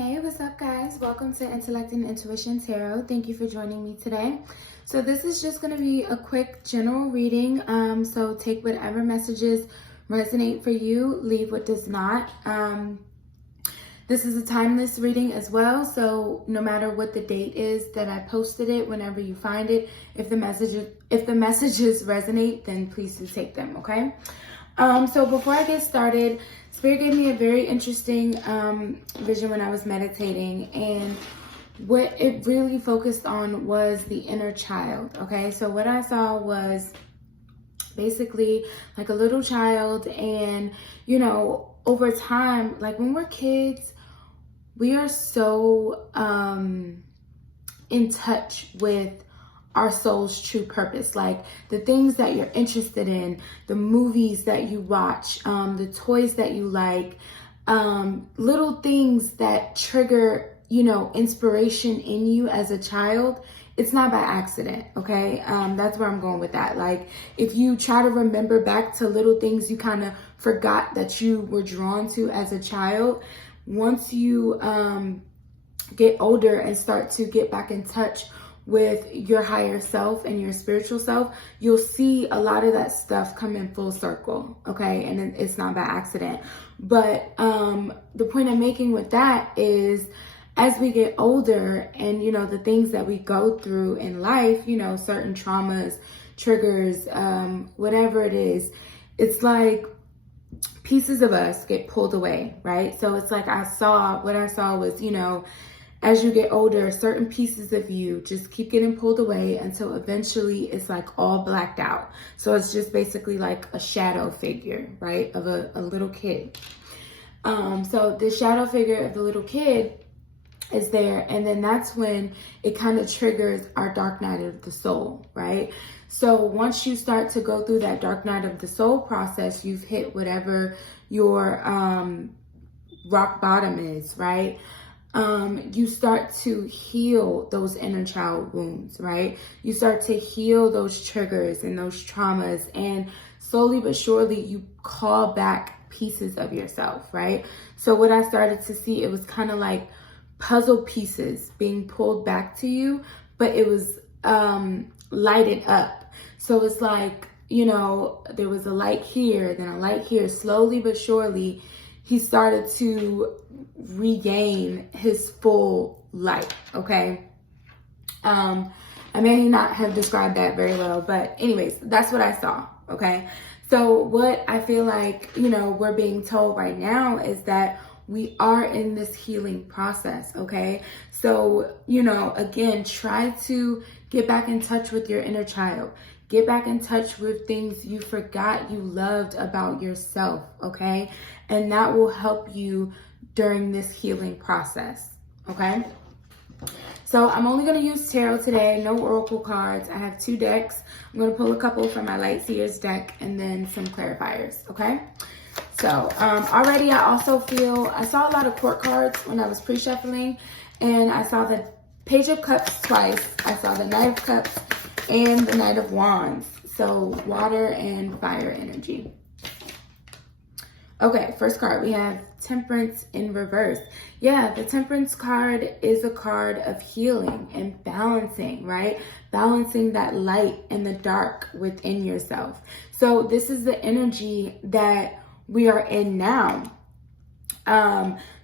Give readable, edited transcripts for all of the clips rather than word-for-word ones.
Hey, what's up guys? Welcome to Intellect and Intuition Tarot. Thank you for joining me today. So this is just going to be a quick general reading. So take whatever messages resonate for you, leave what does not. This is a timeless reading as well. So no matter what the date is that I posted it, whenever you find it, if the messages resonate, then please do take them, okay? So before I get started, Spirit gave me a very interesting vision when I was meditating, and what it really focused on was the inner child, okay? So what I saw was basically like a little child, and you know, over time, like when we're kids, we are so in touch with our soul's true purpose, like the things that you're interested in, the movies that you watch, the toys that you like, little things that trigger, you know, inspiration in you as a child. It's not by accident, okay? That's where I'm going with that. Like if you try to remember back to little things you kind of forgot that you were drawn to as a child, once you get older and start to get back in touch with your higher self and your spiritual self, you'll see a lot of that stuff come in full circle, okay? And it's not by accident. But the point I'm making with that is, as we get older and, you know, the things that we go through in life, you know, certain traumas, triggers, whatever it is, it's like pieces of us get pulled away, right? So it's like what I saw was, you know, as you get older, certain pieces of you just keep getting pulled away until eventually it's like all blacked out. So it's just basically like a shadow figure, right, of a little kid. So the shadow figure of the little kid is there, and then that's when it kind of triggers our dark night of the soul, right? So once you start to go through that dark night of the soul process, you've hit whatever your rock bottom is, right? You start to heal those inner child wounds, right? You start to heal those triggers and those traumas, and slowly but surely you call back pieces of yourself, right? So what I started to see, it was kind of like puzzle pieces being pulled back to you, but it was lighted up. So it's like, you know, there was a light here, then a light here. Slowly but surely he started to regain his full light, okay? I may not have described that very well, but anyways, that's what I saw, okay? So what I feel like, you know, we're being told right now is that we are in this healing process, okay? So, you know, again, try to get back in touch with your inner child. Get back in touch with things you forgot you loved about yourself, okay? And that will help you during this healing process, okay? So I'm only going to use tarot today, no oracle cards. I have 2 decks. I'm going to pull a couple from my Light Seers deck and then some clarifiers, okay? So already I also feel, I saw a lot of court cards when I was pre-shuffling, and I saw the Page of Cups twice. I saw the Knight of Cups and the Knight of Wands. So water and fire energy. Okay, first card, we have Temperance in reverse. Yeah, the Temperance card is a card of healing and balancing, right? Balancing that light and the dark within yourself. So this is the energy that we are in now.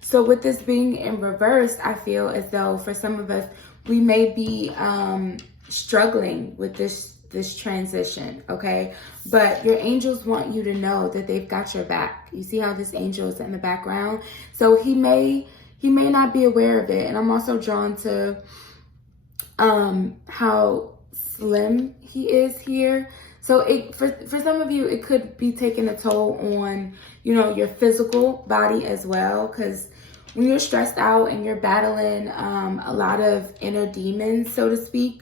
So with this being in reverse, I feel as though for some of us, we may be struggling with this transition, okay? But your angels want you to know that they've got your back. You see how this angel is in the background? So he may not be aware of it. And I'm also drawn to how slim he is here. So for some of you, it could be taking a toll on, you know, your physical body as well, because when you're stressed out and you're battling a lot of inner demons, so to speak,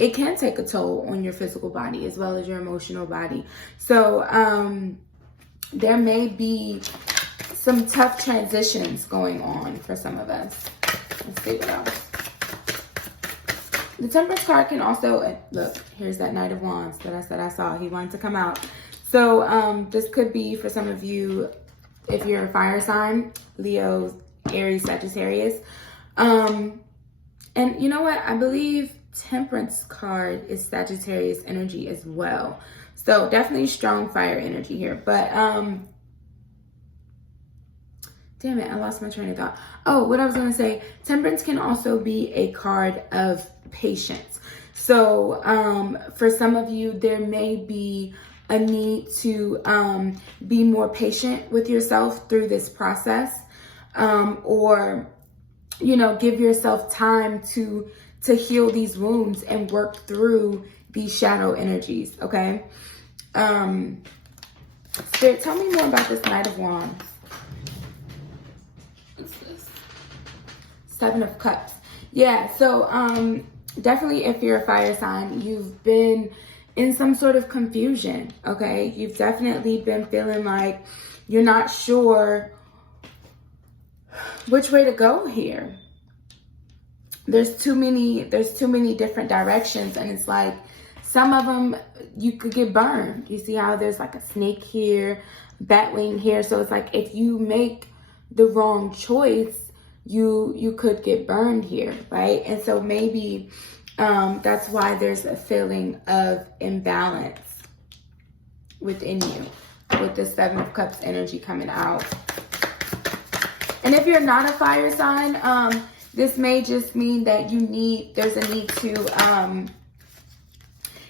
it can take a toll on your physical body as well as your emotional body. So there may be some tough transitions going on for some of us. Let's see what else. The Temperance card can also, look, here's that Knight of Wands that I said I saw. He wanted to come out. So this could be for some of you, if you're a fire sign, Leo, Aries, Sagittarius. And you know what? I believe Temperance card is Sagittarius energy as well. So definitely strong fire energy here. But damn it, I lost my train of thought. Oh, what I was going to say, Temperance can also be a card of patience. So for some of you, there may be a need to be more patient with yourself through this process, or, you know, give yourself time to heal these wounds and work through these shadow energies, okay? Spirit, tell me more about this Knight of Wands. What's this? Seven of Cups. Yeah, so definitely if you're a fire sign, you've been in some sort of confusion, okay? You've definitely been feeling like you're not sure which way to go here. There's too many different directions, and it's like some of them you could get burned. You see how there's like a snake here, bat wing here. So it's like if you make the wrong choice, you could get burned here, right? And so maybe that's why there's a feeling of imbalance within you with the Seven of Cups energy coming out. And if you're not a fire sign, this may just mean that there's a need to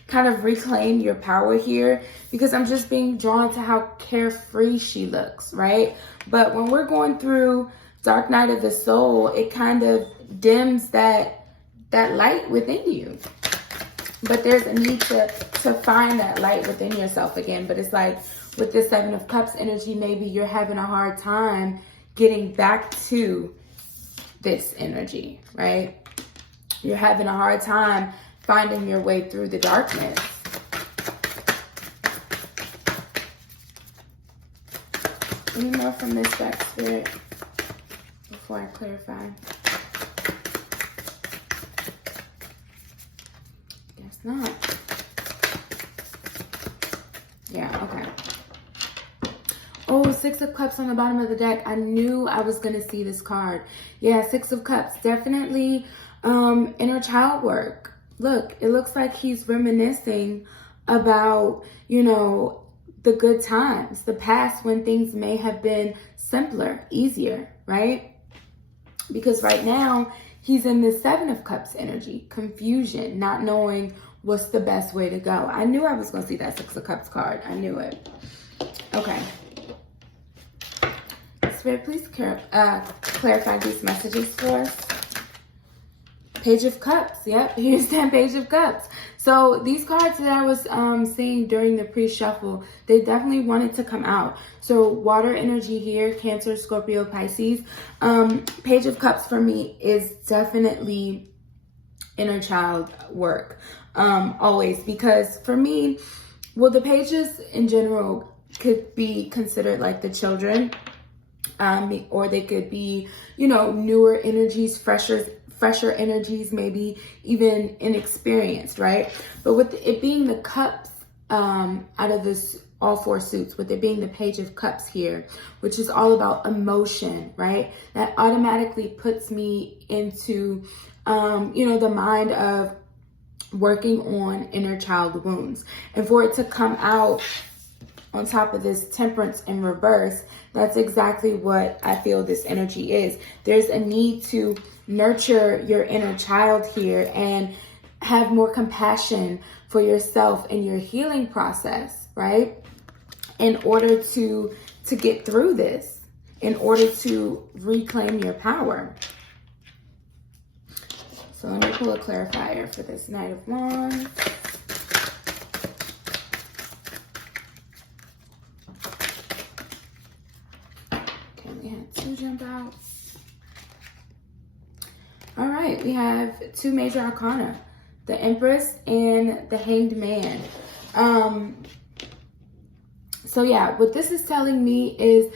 kind of reclaim your power here, because I'm just being drawn to how carefree she looks, right? But when we're going through Dark Night of the Soul, it kind of dims that light within you. But there's a need to find that light within yourself again. But it's like with the Seven of Cups energy, maybe you're having a hard time getting back to this energy, right? You're having a hard time finding your way through the darkness. Any more from this deck, Spirit, before I clarify? Guess not. Yeah, okay. Oh, Six of Cups on the bottom of the deck. I knew I was going to see this card. Yeah, Six of Cups. Definitely inner child work. Look, it looks like he's reminiscing about, you know, the good times, the past when things may have been simpler, easier, right? Because right now, he's in the Seven of Cups energy, confusion, not knowing what's the best way to go. I knew I was going to see that Six of Cups card. I knew it. Okay. Spirit, please clarify these messages for us. Page of Cups. Yep, here's that Page of Cups. So these cards that I was seeing during the pre-shuffle, they definitely wanted to come out. So water energy here, Cancer, Scorpio, Pisces. Page of Cups for me is definitely inner child work. Always. Because for me, well, the pages in general could be considered like the children. Or they could be, you know, newer energies, fresher energies, maybe even inexperienced, right? But with it being the cups out of this all four suits, with it being the Page of Cups here, which is all about emotion, right? That automatically puts me into, you know, the mind of working on inner child wounds. And for it to come out on top of this Temperance in reverse, that's exactly what I feel this energy is. There's a need to nurture your inner child here and have more compassion for yourself and your healing process, right? In order to get through this, in order to reclaim your power. So let me pull a clarifier for this Knight of Wands. Two jump out. All right, we have two major arcana, the Empress and the Hanged Man. So yeah, what this is telling me is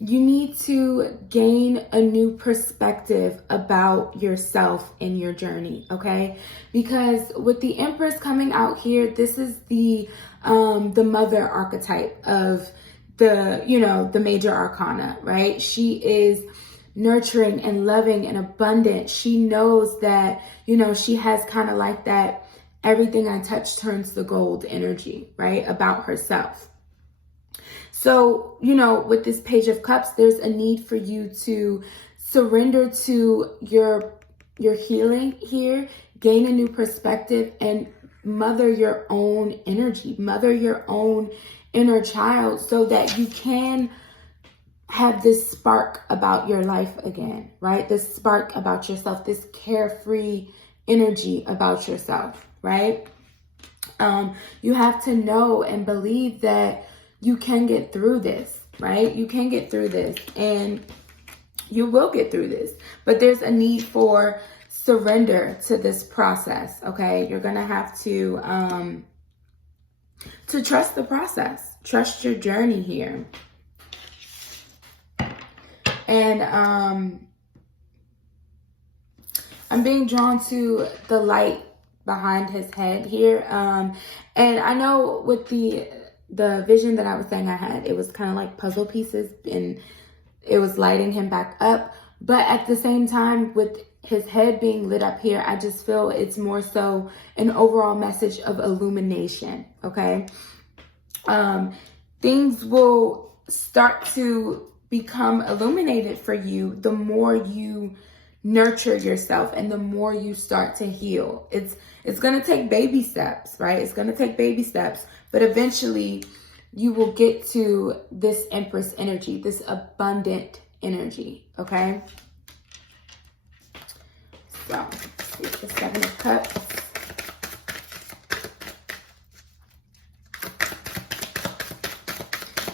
you need to gain a new perspective about yourself and your journey, okay? Because with the Empress coming out here, this is the mother archetype of the, you know, the major arcana, right? She is nurturing and loving and abundant. She knows that, you know, she has kind of like that everything I touch turns to gold energy, right? About herself. So, you know, with this Page of Cups, there's a need for you to surrender to your healing here, gain a new perspective, and mother your own energy, mother your own inner child, so that you can have this spark about your life again, right? This spark about yourself, this carefree energy about yourself, right? You have to know and believe that you can get through this, right? You can get through this, and you will get through this. But there's a need for surrender to this process, okay? You're gonna have to trust the process, trust your journey here. And I'm being drawn to the light behind his head here. And I know with the vision that I was saying I had, it was kind of like puzzle pieces, and it was lighting him back up. But at the same time, with his head being lit up here, I just feel it's more so an overall message of illumination, okay? Things will start to become illuminated for you the more you nurture yourself and the more you start to heal. It's going to take baby steps, right? It's going to take baby steps, but eventually you will get to this Empress energy, this abundant energy, okay? So, let's see the Seven of Cups.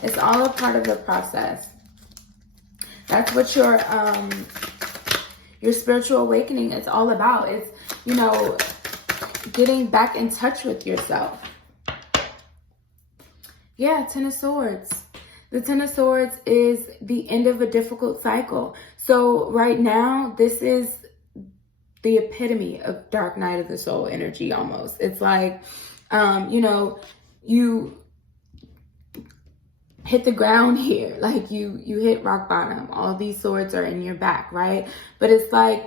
It's all a part of the process. That's what your spiritual awakening is all about. It's, you know, getting back in touch with yourself. Yeah, Ten of Swords. The Ten of Swords is the end of a difficult cycle. So right now, this is the epitome of Dark Night of the Soul energy almost. It's like, you know, you hit the ground here, like you hit rock bottom. All these swords are in your back, right? But it's like,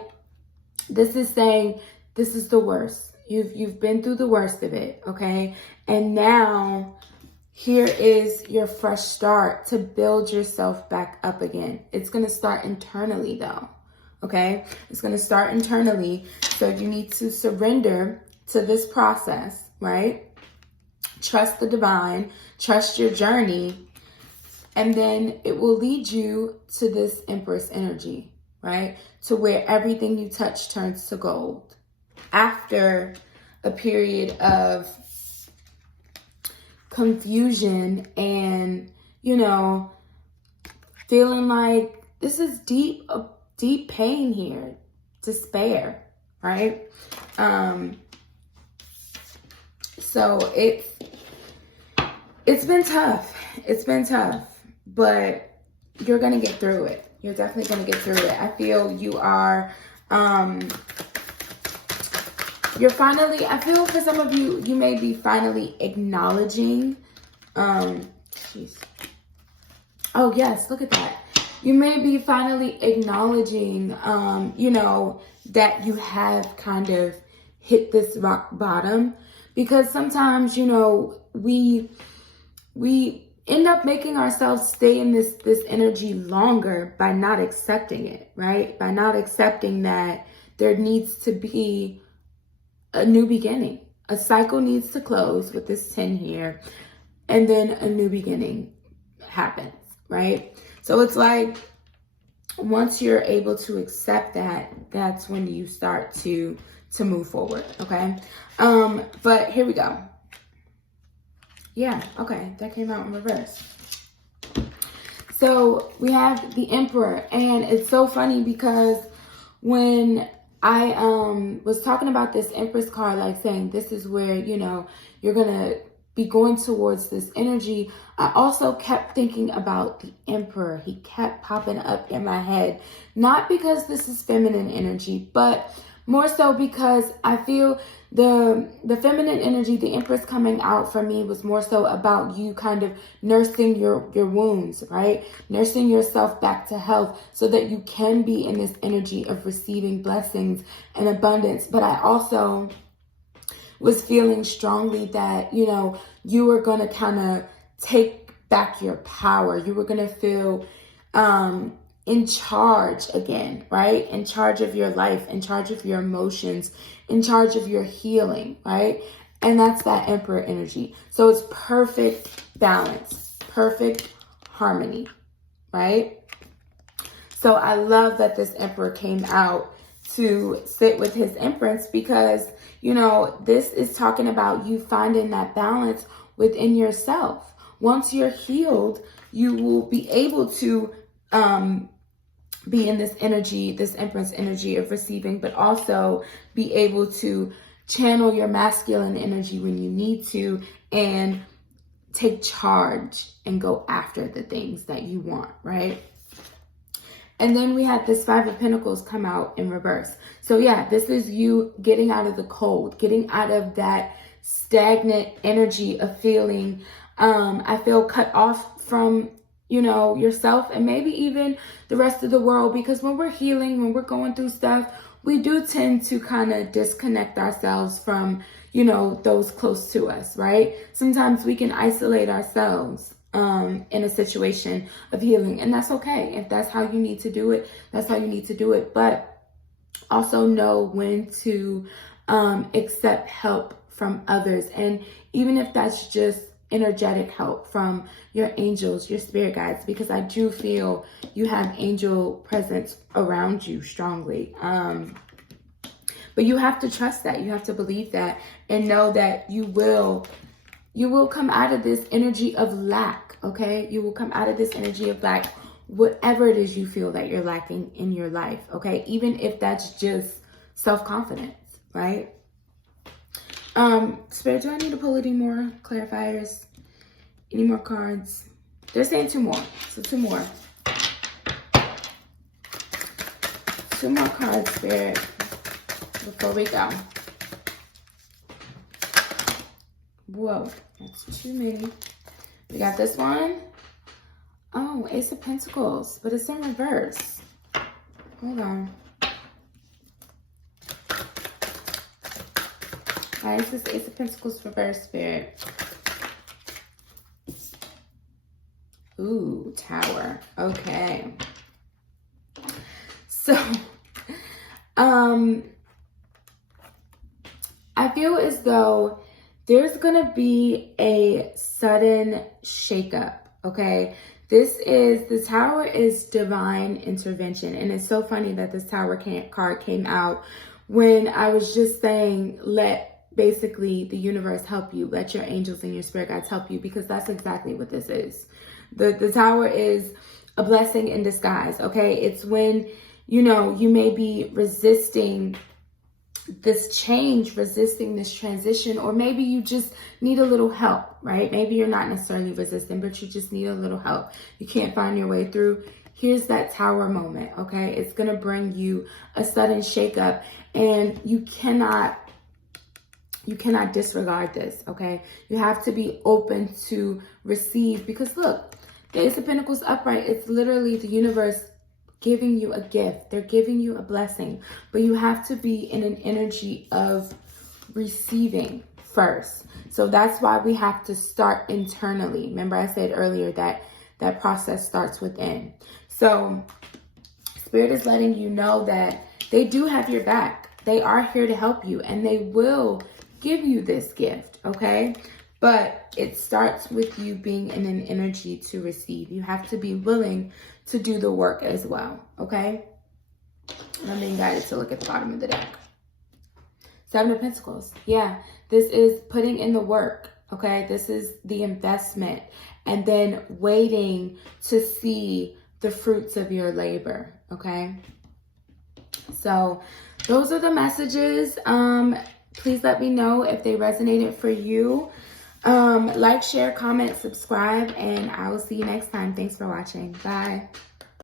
this is saying, this is the worst. You've been through the worst of it, okay? And now here is your fresh start to build yourself back up again. It's going to start internally though, okay? It's going to start internally. So you need to surrender to this process, right? Trust the divine, trust your journey, and then it will lead you to this Empress energy, right? To where everything you touch turns to gold. After a period of confusion and, you know, feeling like this is deep pain here, despair, right? So it's been tough. It's been tough, but you're going to get through it. You're definitely going to get through it. I feel you are, I feel for some of you, you may be finally acknowledging, oh yes, look at that. You may be finally acknowledging, you know, that you have kind of hit this rock bottom, because sometimes, you know, we end up making ourselves stay in this energy longer by not accepting it, right? By not accepting that there needs to be a new beginning. A cycle needs to close with this 10 here, and then a new beginning happens, right? So it's like, once you're able to accept that, that's when you start to move forward, okay? But here we go. Yeah, okay, that came out in reverse. So we have the Emperor, and it's so funny because when I was talking about this Empress card, like saying this is where, you know, you're gonna be going towards this energy, I also kept thinking about the Emperor. He kept popping up in my head, not because this is feminine energy, but More so because I feel the feminine energy, the Empress coming out for me was more so about you kind of nursing your wounds, right? Nursing yourself back to health so that you can be in this energy of receiving blessings and abundance. But I also was feeling strongly that, you know, you were going to kind of take back your power. You were going to feel in charge again, right? In charge of your life, in charge of your emotions, in charge of your healing, right? And that's that Emperor energy. So it's perfect balance, perfect harmony, right? So I love that this Emperor came out to sit with his Empress because, you know, this is talking about you finding that balance within yourself. Once you're healed, you will be able to be in this energy, this Empress energy of receiving, but also be able to channel your masculine energy when you need to and take charge and go after the things that you want, right? And then we had this Five of Pentacles come out in reverse. So yeah, this is you getting out of the cold, getting out of that stagnant energy of feeling, I feel cut off from, you know, yourself and maybe even the rest of the world. Because when we're healing, when we're going through stuff, we do tend to kind of disconnect ourselves from, you know, those close to us, right? Sometimes we can isolate ourselves in a situation of healing, and that's okay. If that's how you need to do it, that's how you need to do it. But also know when to accept help from others. And even if that's just energetic help from your angels, your spirit guides, because I do feel you have angel presence around you strongly. But you have to trust that. You have to believe that and know that you will come out of this energy of lack, okay? You will come out of this energy of lack, whatever it is you feel that you're lacking in your life, okay? Even if that's just self-confidence, right? Spirit, do I need to pull any more clarifiers? Any more cards? They're saying 2 more, so 2 more. 2 more cards, Spirit, before we go. Whoa, that's too many. We got this one. Oh, Ace of Pentacles, but it's in reverse. Hold on. Why is this Ace of Pentacles reverse, Spirit? Ooh, Tower. Okay. So, I feel as though there's gonna be a sudden shakeup, okay? The Tower is divine intervention. And it's so funny that this Tower card came out when I was just saying, let basically the universe help you. Let your angels and your spirit guides help you, because that's exactly what this is. The Tower is a blessing in disguise, okay? It's when, you know, you may be resisting this change, resisting this transition, or maybe you just need a little help, right? Maybe you're not necessarily resisting, but you just need a little help. You can't find your way through. Here's that Tower moment, okay? It's going to bring you a sudden shakeup, and you cannot disregard this, okay? You have to be open to receive, because look, the Ace of Pentacles upright, it's literally the universe giving you a gift. They're giving you a blessing, but you have to be in an energy of receiving first. So that's why we have to start internally. Remember I said earlier that that process starts within. So Spirit is letting you know that they do have your back. They are here to help you, and they will give you this gift, okay? But it starts with you being in an energy to receive. You have to be willing to do the work as well, okay? And I'm being guided to look at the bottom of the deck. 7 of Pentacles. Yeah, this is putting in the work, okay? This is the investment, and then waiting to see the fruits of your labor, okay? So those are the messages. Please let me know if they resonated for you. Like, share, comment, subscribe, and I will see you next time. Thanks for watching. Bye.